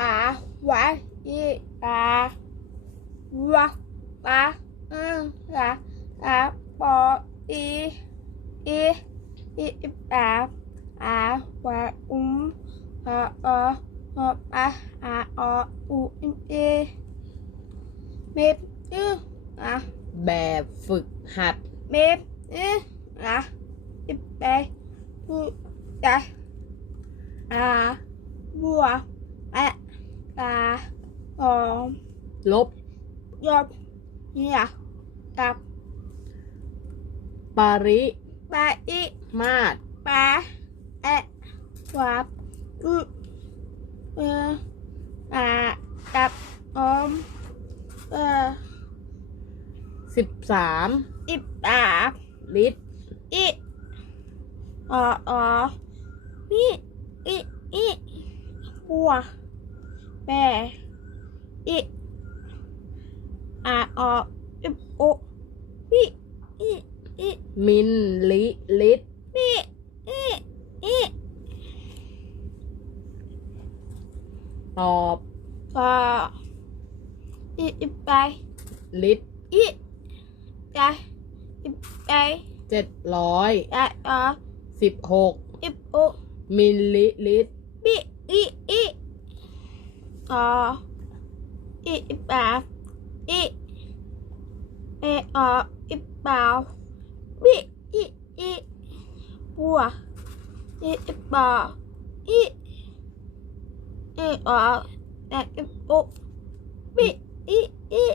อาวะอีอาวะปะอืมละอาปออีอีอีอีปาอาวะอุมอาออหอปะอา อมลบ ยอบเนี่ยกับปริปาอิมาตรปาแอะวับอุเอออากับอมเออสิบสามอิปาลิตรอิออออนี่อิอิหัวแป อิอาอออิโอปิอิอิมิลลิลิตรปิอิอิตอบก็อิอิไปลิตรอิไปอิไปเจ็ดร้อยอะออสิบหกอิโอมิลลิลิตรปิอิอิก็อิ อิปาอิเอออิปาปิอิอิบัวอิอิปาอิเออเออิโอปิอิอิ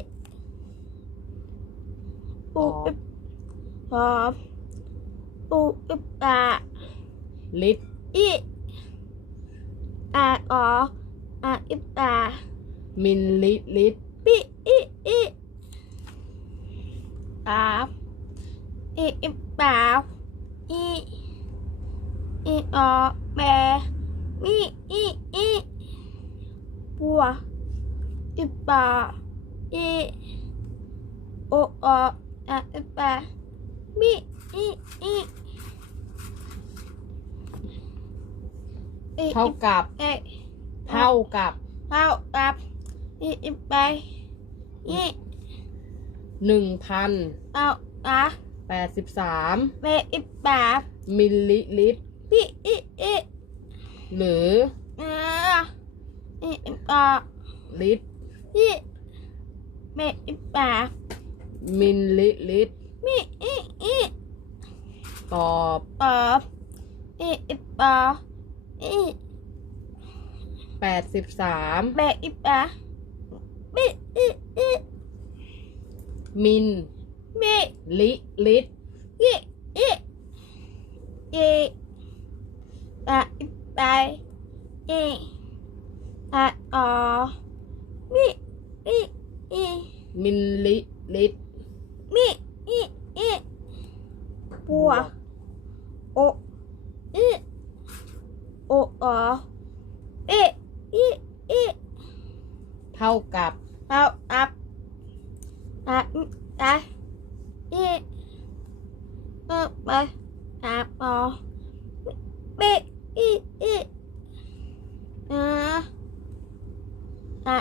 ปูอิปาปูอิปาลิตรอีอาอออาอิปา มิลลิลิตรปิอีอีปาอีอิปาอีอีออแบมีอีอีปัวอิปาอีโออออิปามีอีอีเท่ากับเอเท่ากับ เท่ากับ อีอีไปอีหนึ่งพันเอาอะแปดสิบสามเมอีปามิลลิลิตรปีอีอีหรือเอออีอีปาลิตรอีเมอีปามิลลิลิตรมีอีอีตอบปอบอีอีปาอีแปดสิบสามเมอีปาปี อีอีมิลมีลิลิตรอีอีอีปาอีไปอีอะออมีอีอีมิลลิลิตรมีอีอีปัวโออีโอออเออีอีเท่ากับ เอาอับอะตาอีเออไปอาปอเบอีอีเอออะ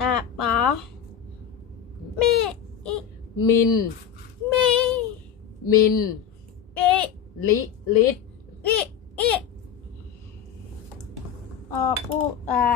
อีแบอีอะปอเบอีอีปออะอีแบอีอะปอเมอิมิลเมมิลเอลิลิตรอิอิออปูตา